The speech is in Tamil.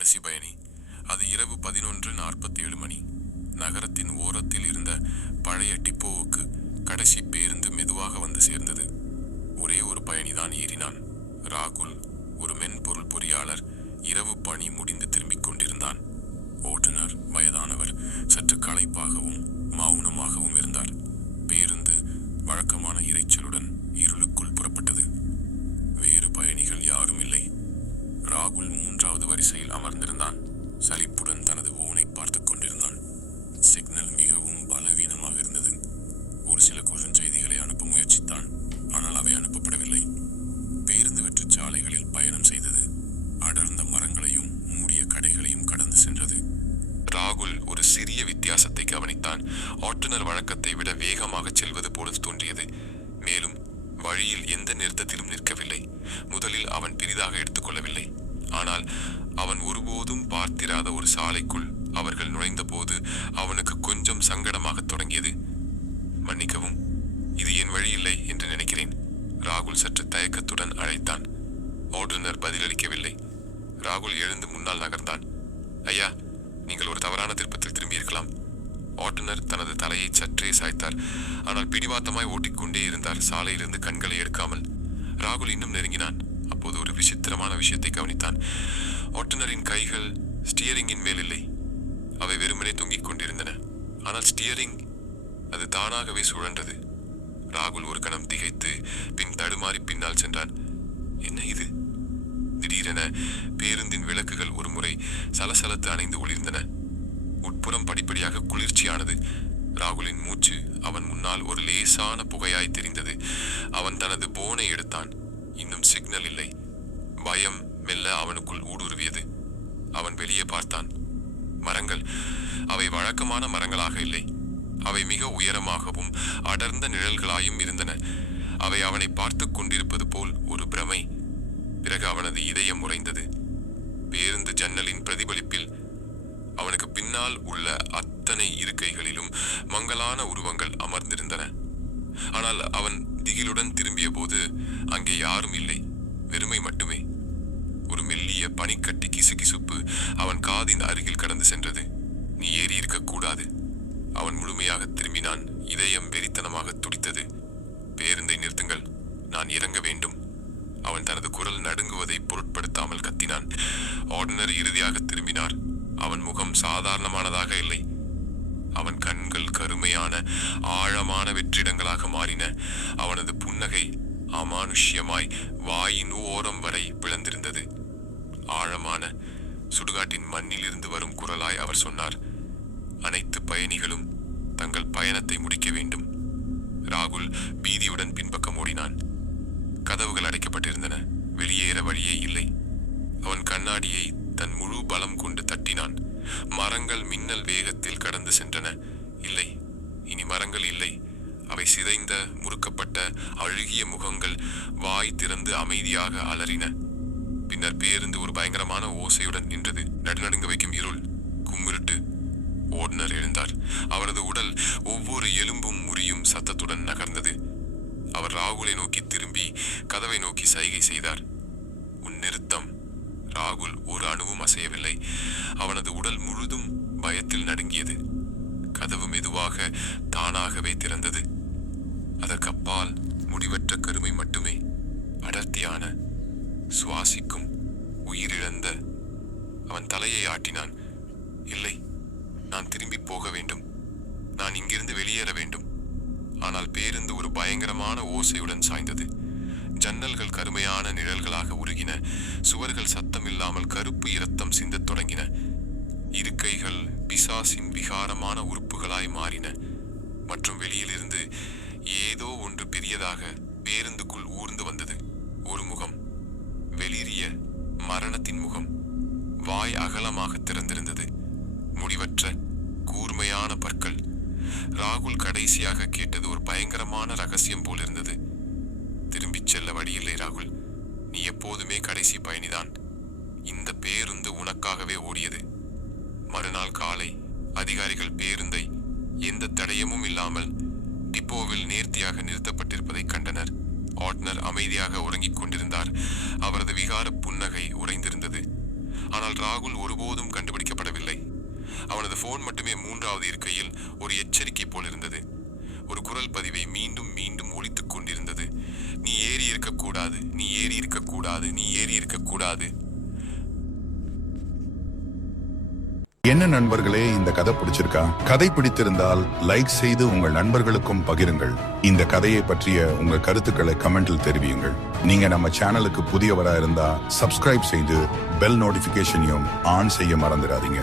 கடைசி பயணி. அது இரவு 11:47 நகரத்தின் ஓரத்தில் இருந்த பழைய டிப்போவுக்கு கடைசி பேருந்து மெதுவாக வந்து சேர்ந்தது. ஒரே ஒரு பயணிதான் ஏறினான். ராகுல், ஒரு மென்பொருள் பொறியாளர். இரவு பணி முடிந்து திரும்பிக் கொண்டிருந்தான். ஓட்டுநர் வயதானவர், சற்று களைப்பாகவும் மௌனமாகவும் இருந்தார். பேருந்து வழக்கமான இரைச்சலுடன் இருளுக்குள் புறப்பட்டது. வேறு பயணிகள் யாரும் இல்லை. ராகுல் 3வது வரிசையில் அமர்ந்திருந்தான். சலிப்புடன் தனது போனை பார்த்துக் கொண்டிருந்தான். சிக்னல் மிகவும் பலவீனமாக இருந்தது. ஒரு சில குறுஞ்செய்திகளை அனுப்ப முயற்சித்தான். ஆனால் அவை அனுப்பப்படவில்லை. பேருந்து வெற்று சாலைகளில் பயணம் செய்தது. அடர்ந்த மரங்களையும் மூடிய கடைகளையும் கடந்து சென்றது. ராகுல் ஒரு சிறிய வித்தியாசத்தை கவனித்தான். ஓட்டுநர் வழக்கத்தை விட வேகமாக செல்வது போல தோன்றியது. மேலும் வழியில் எந்த நிறுத்தத்திலும் நிற்கவில்லை. முதலில் அவன் பெரிதாக எடுத்துக்கொள்ளவில்லை. ஆனால் அவன் ஒருபோதும் பார்த்திராத ஒரு சாலைக்குள் அவர்கள் நுழைந்த போது அவனுக்கு கொஞ்சம் சங்கடமாக தொடங்கியது. மன்னிக்கவும், இது என் வழி இல்லை என்று நினைக்கிறேன். ராகுல் சற்று தயக்கத்துடன் அழைத்தான். ஓட்டுநர் பதிலளிக்கவில்லை. ராகுல் எழுந்து முன்னால் நகர்ந்தான். ஐயா, நீங்கள் ஒரு தவறான திருப்பத்தில் திரும்பியிருக்கலாம். ஓட்டுநர் தனது தலையை சற்றே சாய்த்தார். ஆனால் பிடிவாத்தமாய் ஓட்டிக்கொண்டே இருந்தார், சாலையிலிருந்து கண்களை எடுக்காமல். ராகுல் இன்னும் நெருங்கினான். அப்போது ஒரு விசித்திரமான விஷயத்தை கவனித்தான். ஓட்டுநரின் கைகள் ஸ்டியரிங்கின் மேல் இல்லை. அவை வெறுமனே தொங்கிக் கொண்டிருந்தன. ஆனால் ஸ்டியரிங், அது தானாகவே சுழன்றது. ராகுல் ஒரு கணம் திகைத்து பின் தடுமாறி பின்னால் சென்றான். என்ன இது? திடீரென பேருந்தின் விளக்குகள் ஒரு முறை சலசலத்து அணைந்து ஒளிர்ந்தன. உட்புறம் படிப்படியாக குளிர்ச்சியானது. ராகுலின் மூச்சு அவன் முன்னால் ஒரு லேசான புகையாய் தெரிந்தது. அவன் தனது போனை எடுத்தான். இன்னும் சிக்னல் இல்லை. பயம் மெல்ல அவனுக்குள் ஊடுருவியது. அவன் வெளியே பார்த்தான். மரங்கள், அவை வழக்கமான மரங்களாக இல்லை. அவை மிக உயரமாகவும் அடர்ந்த நிழல்களாயும் இருந்தன. அவை அவனை பார்த்து கொண்டிருப்பது போல் ஒரு பிரமை. பிறகு அவனது இதயம் உறைந்தது. பேருந்து ஜன்னலின் பிரதிபலிப்பில் அவனுக்கு பின்னால் உள்ள அத்தனை இருக்கைகளிலும் மங்கலான உருவங்கள் அமர்ந்திருந்தன. ஆனால் அவன் திகிலுடன் திரும்பிய போது அங்கே யாரும் இல்லை. வெறுமை மட்டுமே. ஒரு மெல்லிய பனிக்கட்டி கிசுகிசுப்பு அவன் காதின் அருகில் கடந்து சென்றது. நீ ஏறி இருக்கக்கூடாது. அவன் முழுமையாக திரும்பினான். இதயம் வெறித்தனமாக துடித்தது. பேருந்தை நிறுத்துங்கள், நான் இறங்க வேண்டும். அவன் தனது குரல் நடுங்குவதை பொருட்படுத்தாமல் கத்தினான். ஓட்டுநர் இறுதியாக திரும்பினார். அவன் முகம் சாதாரணமானதாக இல்லை. அவன் கண்கள் கருமையான ஆழமான வெற்றிடங்களாக மாறின. அவனது புன்னகை அமானுஷ்யமாய் வாயின் ஓரம் வரை பிளந்திருந்தது. ஆழமான சுடுகாட்டின் மண்ணிலிருந்து வரும் குரலாய் அவர் சொன்னார், அனைத்து பயணிகளும் தங்கள் பயணத்தை முடிக்க வேண்டும். ராகுல் பீதியுடன் பின்பக்கம் ஓடினான். கதவுகள் அடைக்கப்பட்டிருந்தன. வெளியேற வழியே இல்லை. அவன் கண்ணாடியை தன் முழு பலம் கொண்டு தட்டினான். மரங்கள் மின்னல் வேகத்தில் கடந்து சென்றன. இல்லை, இனி மரங்கள் இல்லை. அவை சிதைந்த, முறுக்கப்பட்ட, அழுகிய முகங்கள் வாய் திறந்து அமைதியாக அலறின. பின்னர் பேருந்து ஒரு பயங்கரமான ஓசையுடன் நின்றது. நடுநடுங்க வைக்கும் இருள், கும்மிருட்டு. ஓட்டுநர் எழுந்தார். அவரது உடல் ஒவ்வொரு எலும்பும் முறியும் சத்தத்துடன் நகர்ந்தது. அவர் ராகுலை நோக்கி திரும்பி கதவை நோக்கி சைகை செய்தார். உன் நிறுத்தம். ராகுல் ஒரு அணுவும் அசையவில்லை. அவனது உடல் முழுதும் பயத்தில் நடுங்கியது. கதவு மெதுவாக தானாகவே திறந்தது. அதற்கப்பால் முடிவற்ற கருமை மட்டுமே. அடர்த்தியான, சுவாசிக்கும், உயிரிழந்த. அவன் தலையை ஆட்டினான். இல்லை, நான் திரும்பி போக வேண்டும். நான் இங்கிருந்து வெளியேற வேண்டும். ஆனால் பேருந்து ஒரு பயங்கரமான ஓசையுடன் சாய்ந்தது. ஜன்னல்கள் கருமையான நிழல்களாக உருகின. சுவர்கள் சத்தமில்லாமல் கருப்பு இரத்தம் சிந்தத் தொடங்கின. இருக்கைகள் பிசாசின் விகாரமான உறுப்புகளாய் மாறின. மற்றும் வெளியிலிருந்து ஏதோ ஒன்று பெரியதாக பேருந்துக்குள் ஊர்ந்து வந்தது. ஒரு முகம், வெளிரிய மரணத்தின் முகம். வாய் அகலமாக திறந்திருந்தது. முடிவற்ற கூர்மையான பற்கள். ராகுல் கடைசியாக கேட்டது ஒரு பயங்கரமான ரகசியம் போலிருந்தது. திரும்பிச் செல்ல வழியில்லை ராகுல். நீ எப்போதுமே கடைசி பயணிதான். இந்த பேருந்து உனக்காகவே ஓடியது. மறுநாள் காலை அதிகாரிகள் பேருந்தை எந்த தடயமும் இல்லாமல் டிப்போவில் நேர்த்தியாக நிறுத்தப்பட்டிருப்பதை கண்டனர். ஓட்டுநர் அமைதியாக உறங்கிக் கொண்டிருந்தார். அவரது விகார புன்னகை உறைந்திருந்தது. ஆனால் ராகுல் ஒருபோதும் கண்டுபிடிக்கப்படவில்லை. அவனது போன் மட்டுமே 3வது இருக்கையில் ஒரு எச்சரிக்கை போல் இருந்தது. ஒரு குரல் பதிவை மீண்டும் மீண்டும் ஒலித்துக் கொண்டிருந்தது. நீ ஏறி இருக்கக்கூடாது, நீ ஏறி இருக்கக்கூடாது, நீ ஏறி இருக்கக்கூடாது. என்ன நண்பர்களே, இந்த கதை பிடிச்சிருக்கா? கதை பிடித்திருந்தால் லைக் செய்து உங்கள் நண்பர்களுக்கும் பகிருங்கள். இந்த கதையை பற்றிய உங்கள் கருத்துக்களை கமெண்டில் தெரிவியுங்கள். நீங்க நம்ம சேனலுக்கு புதியவரா இருந்தா சப்ஸ்கிரைப் செய்து பெல் நோட்டிபிகேஷனையும் ஆன் செய்ய மறந்துடாதீங்க.